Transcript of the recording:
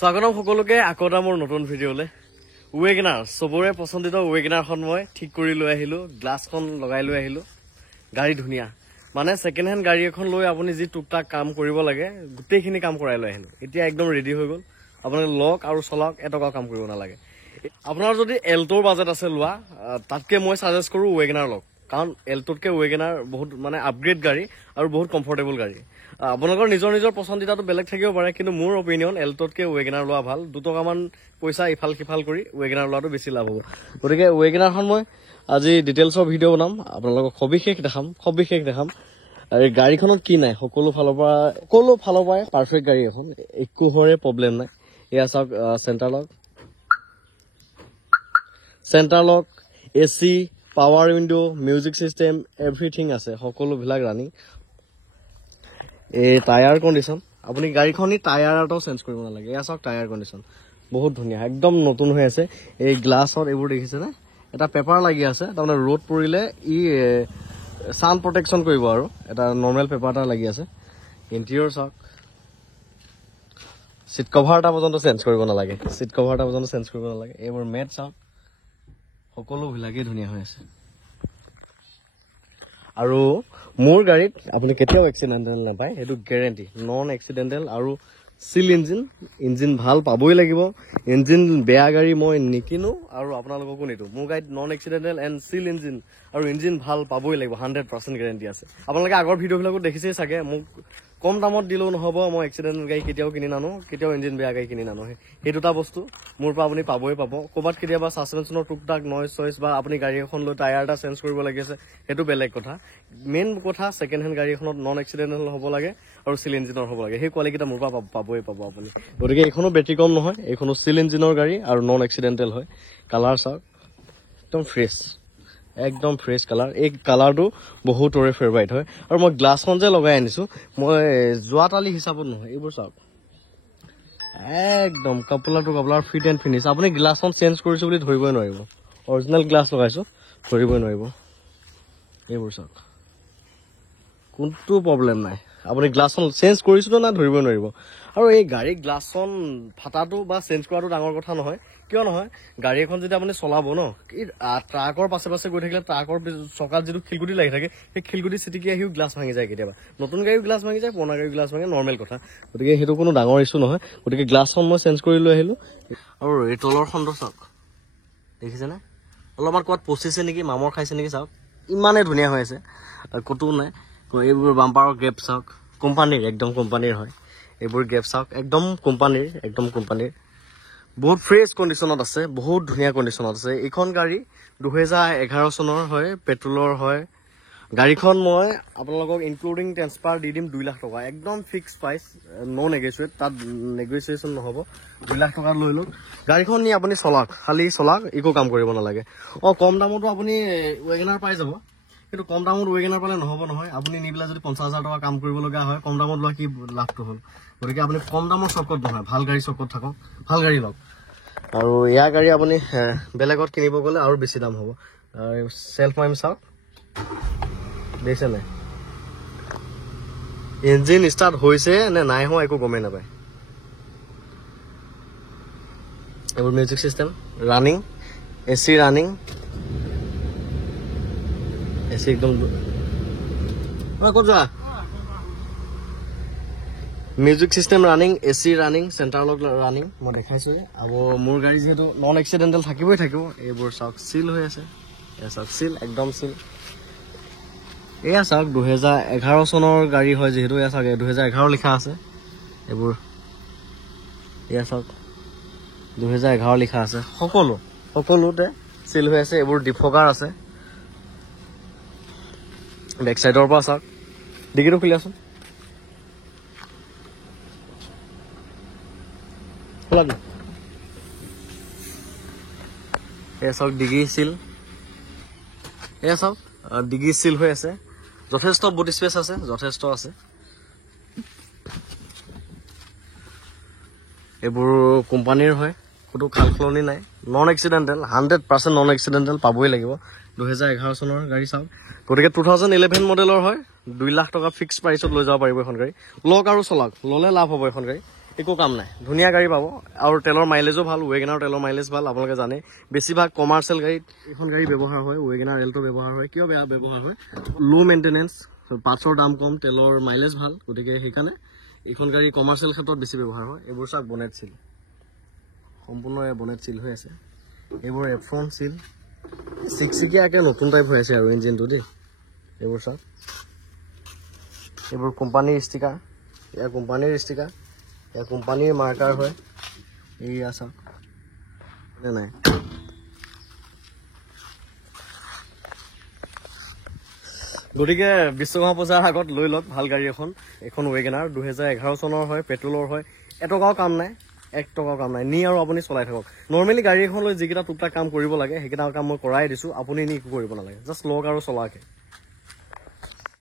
স্বাগতম সকলোকে আকৌ এটা মোৰ নতুন ভিডিঅ'লে ৱেগনাৰ সবৰে পছন্দিত ৱেগনাৰখন মই ঠিক কৰি লৈ আহিলো গ্লাছখন লগাই লৈ আহিলো গাড়ী ধুনিয়া মানে সেকেন্ড হ্যান্ড গাড়ী এখন লৈ আপুনি যি টুকটাক কাম কৰিব লাগে গোটেইখিনি কাম কৰাই লৈ আহিলো এতিয়া একদম ৰেডি হৈ গল আপুনি লক আৰু চলাক এটকা কাম কৰিব নালাগে আপোনাৰ যদি এল্টোৰ বাজেট আছে লোৱা তাতকে মই সাজেষ্ট কৰো ৱেগনাৰ লক কাৰণ এল্টোতকে ৱেগনাৰ বহুত মানে আপগ্ৰেড গাড়ী আৰু বহুত কমফৰ্টেবল গাড়ী আপোনালোকৰ নিজৰ পছন্দিতাটো বেলেগ থাকিব পাৰে কিন্তু মোৰ অপিনিয়ন এল্টোতকে ৱেগনাৰ লোৱা ভাল 2 টকামান পইচা ইফাল সিফাল কৰি ৱেগনাৰ লোৱাটো বেছি লাভ হ'ব গতিকে ৱেগনাৰখন মই আজি ডিটেইলছৰ ভিডিঅ' বনাম আপোনালোকক সবিশেষ দেখাম এই গাড়ীখনত কি নাই সকলো ফালৰ পৰা পাৰফেক্ট গাড়ী এখন একোৰে প্ৰবলেম নাই এয়া চাওক centre lock AC power window music system everything আছে সকলো বিলাক ৰানিং এই টায়াৰ কন্ডিশন আপুনি গাড়ীখনি টায়াৰ এটাও চেঞ্জ কৰিব নালাগে এয়া চাওক টায়াৰ কন্ডিশন বহুত ধুনিয়া একদম নতুন হৈ আছে এই গ্লাছৰ এইবোৰ দেখিছে না এটা পেপাৰ লাগি আছে তাৰমানে ৰ'দ পৰিলে ই সান প্ৰটেকচন কৰিব আৰু এটা নৰ্মেল পেপাৰ এটা লাগি আছে ইন্টেৰিয়ৰ চাওক সিট কভাৰ এটা পৰ্যন্ত চেঞ্জ কৰিব নালাগে এইবোৰ মেট চাওক সকলো বিলাকে ধুনিয়া হৈ আছে আৰু মোৰ গাড়ীত আপুনি কেতিয়াও এক্সিডেন্টাল নাপায় এটো গ্যাৰান্টি নন এক্সিডেন্টাল আৰু সিল ইঞ্জিন ভাল পাবই লাগিব ইঞ্জিন বেয়া গাড়ী মই নিকিনো আৰু আপোনালোককো নিদো মোৰ গাড়ীত non accidental and seal engine আৰু ইঞ্জিন ভাল পাবই লাগিব 100% গ্যাৰান্টি আছে আপোনালোকে আগৰ ভিডিঅ'বিলাকত দেখিছেই চাগে মোক কম দামত দিলেও নহব মই এক্সিডেন্টাল গাড়ী কেতিয়াও কিনি নানো কেতিয়াও ইঞ্জিন বেয়া গাড়ী কিনি নানো এই দুটা বস্তু মোৰ পৰা আপুনি পাবই পাব কোবাত কেতিয়াবা সাসপেনশনৰ টুকটাক নয়েজ চয়েস বা আপুনি গাড়ী এখন লৈ টায়াৰ এটা চেঞ্জ কৰিব লাগিছে হেতু বেলেগ কথা মেইন কথা সেকেন্ড হ্যান্ড গাড়ী এখনত নন এক্সিডেন্টাল হ'ব লাগে আৰু সিল ইঞ্জিনৰ হ'ব লাগে সেই কোৱালিটিটা মোৰ পৰা পাবই পাব আপুনি গতিকে এইখনো বেটৰি কম নহয় এইখনো সিল ইঞ্জিনৰ গাড়ী আৰু নন এক্সিডেন্টাল হয় কালাৰ চাওক একদম ফ্ৰেছ কালাৰ এই কালাৰটো বহুতৰে ফেভাৰিট হয় আৰু মই গ্লাছখন যে লগাই আনিছো মই জোৱাতালি হিচাপত নহয় এইবোৰ চাওক একদম কাপলাৰ ফিট এণ্ড ফিনিশ আপুনি গ্লাছখন চেঞ্জ কৰিছো বুলি ধৰিবই নোৱাৰিব অৰিজিনেল গ্লাছ লগাইছো ধৰিবই নোৱাৰিব এইবোৰ চাওক কোনটো প্ৰবলেম নাই আপুনি গ্লাছখন চেঞ্জ কৰিছো না ধৰিবই নোৱাৰিব আৰু এই গাড়ী গ্লাছখন ফাটাটো বা চেঞ্জ কৰাটো ডাঙৰ কথা নহয় কিয় নহয় গাড়ী এখন যদি আপুনি চলাব ন ট্ৰাকৰ পাছে গৈ থাকিলে ট্ৰাকৰ চকাত যিটো খিলগুটি লাগি থাকে সেই খিলগুটি চিটিকি আহিও গ্লাছ ভাঙি যায় কেতিয়াবা নতুন গাড়ী গ্লাছ ভাঙি যায় পুৰণা গাড়ী গ্লাছ ভাঙে নৰ্মেল কথা গতিকে সেইটো কোনো ডাঙৰ ইছ্যু নহয় গতিকে গ্লাছখন মই চেঞ্জ কৰি লৈ আহিলো আৰু এই তলৰ খণ্ড চাওক দেখিছে না অলপমান ক'ত পচিছে নেকি মামৰ খাইছে নেকি চাওক ইমানে ধুনীয়া হৈ আছে আৰু কতো নাই এইবোৰ বাম্পাৰৰ গেপ চাওক কোম্পানীৰ একদম কোম্পানীৰ হয় এইবোৰ গেপ চাওক একদম কোম্পানীৰ বহুত ফ্ৰেছ কণ্ডিশ্যনত আছে বহুত ধুনীয়া কণ্ডিশ্যনত আছে এইখন গাড়ী 2011 চনৰ হয় পেট্ৰলৰ হয় গাড়ীখন মই আপোনালোকক ইনক্লুডিং ট্ৰান্সফাৰ দি দিম 2 লাখ টকা একদম ফিক্স প্ৰাইচ নো নেগোচিয়েট তাত নেগোচিয়েচন নহব 2 লাখ টকা লৈ লওক গাড়ীখন নি আপুনি খালি চলাক একো কাম কৰিব নালাগে কম দামতো আপুনি ৱেগনাৰ পাই যাব কিন্তু কম দামত ৱেগনাৰ পালে নহব নহয় আপুনি নিবিলা যদি 50,000 টকা কাম কৰিব লগা হয় কম দামত লোৱা কি লাভটো হ'ল গতিকে আপুনি কম দামৰ চকত নহয় ভাল গাড়ী চকত থাকক ভাল গাড়ী লওক আৰু ইয়া গাড়ী আপুনি বেলেগত কিনিব গলে আৰু বেছি দাম হ'ব সেলফ মাইম চাওক দেখিছে নাই ইঞ্জিন ষ্টাৰ্ট হৈছে নে নাই হোৱা একো গমেই নাপায় এইবোৰ music system running AC running AC একদম ক'ত যোৱা music system running AC running centre lock running মই দেখাইছো আৰু মোৰ গাড়ী যেহেতু নন এক্সিডেন্টাল থাকিব এইবোৰ চাওক সিল হৈ আছে এয়া চাওক সিল একদম সিল এয়া চাওক 2011 চনৰ গাড়ী হয় যেহেতু এয়া চাওক 2011 লিখা আছে এইবোৰ এয়া চাওক 2011 লিখা আছে সকলোতে সিল হৈ আছে এইবোৰ ডিফগাৰ আছে বেক সাইডৰ পৰা চাওক ডিগিটো খুলি আছো এয়া চাওক ডিগি সিল হৈ আছে যথেষ্ট বুট স্পেচ আছে যথেষ্ট আছে এইবোৰ কোম্পানীৰ হয় কোনো খালখলনি নাই নন এক্সিডেন্টাল 100% নন এক্সিডেন্টাল পাবই লাগিব 2011 চনৰ গাড়ী চাওক গতিকে 2011 মডেলৰ হয় 2 লাখ টকা ফিক্স প্ৰাইচত লৈ যাব পাৰিব এখন গাড়ী লক আৰু চলাক ললে লাভ হ'ব এখন গাড়ী একো কাম নাই ধুনীয়া গাড়ী পাব আৰু তেলৰ মাইলেজো ভাল ৱেগনাৰ তেলৰ মাইলেজ ভাল আপোনালোকে জানে বেছিভাগ কমাৰ্চিয়েল গাড়ীত এইখন গাড়ী ব্যৱহাৰ হয় ৱেগনাৰ এল্টো ব্যৱহাৰ হয় কিয় বেয়া ব্যৱহাৰ হয় লো মেইনটেনেন্স পাৰ্টছৰ দাম কম তেলৰ মাইলেজ ভাল গতিকে সেইকাৰণে এইখন গাড়ী কমাৰ্চিয়েল ক্ষেত্ৰত বেছি ব্যৱহাৰ হয় এইবোৰ চাক বনেট চিল সম্পূৰ্ণ বনেট চিল হৈ আছে এইবোৰ এফ্ৰন চিল চিকচিকিয়াকে নতুন টাইপ হৈ আছে আৰু ইঞ্জিনটো দেই এইবোৰ চাক এইবোৰ কোম্পানীৰ ষ্টিকাৰ এয়া কোম্পানীৰ ষ্টিকাৰ এয়া কোম্পানীৰ মাৰ্কাৰ হয় এইয়া চাওক নে নাই গতিকে বিশ্বকৰ্মা পূজাৰ আগত লৈ লওক ভাল গাড়ী এখন ৱেগনাৰ 2011 চনৰ হয় পেট্ৰলৰ হয় এটকাও কাম নাই 1 টকাও কাম নাই নি আৰু আপুনি চলাই থাকক নৰ্মেলি গাড়ী এখন লৈ যিকেইটা টুকটাক কাম কৰিব লাগে সেইকেইটা কাম মই কৰাই দিছোঁ আপুনি নি একো কৰিব নালাগে জাষ্ট লওক আৰু চলাকে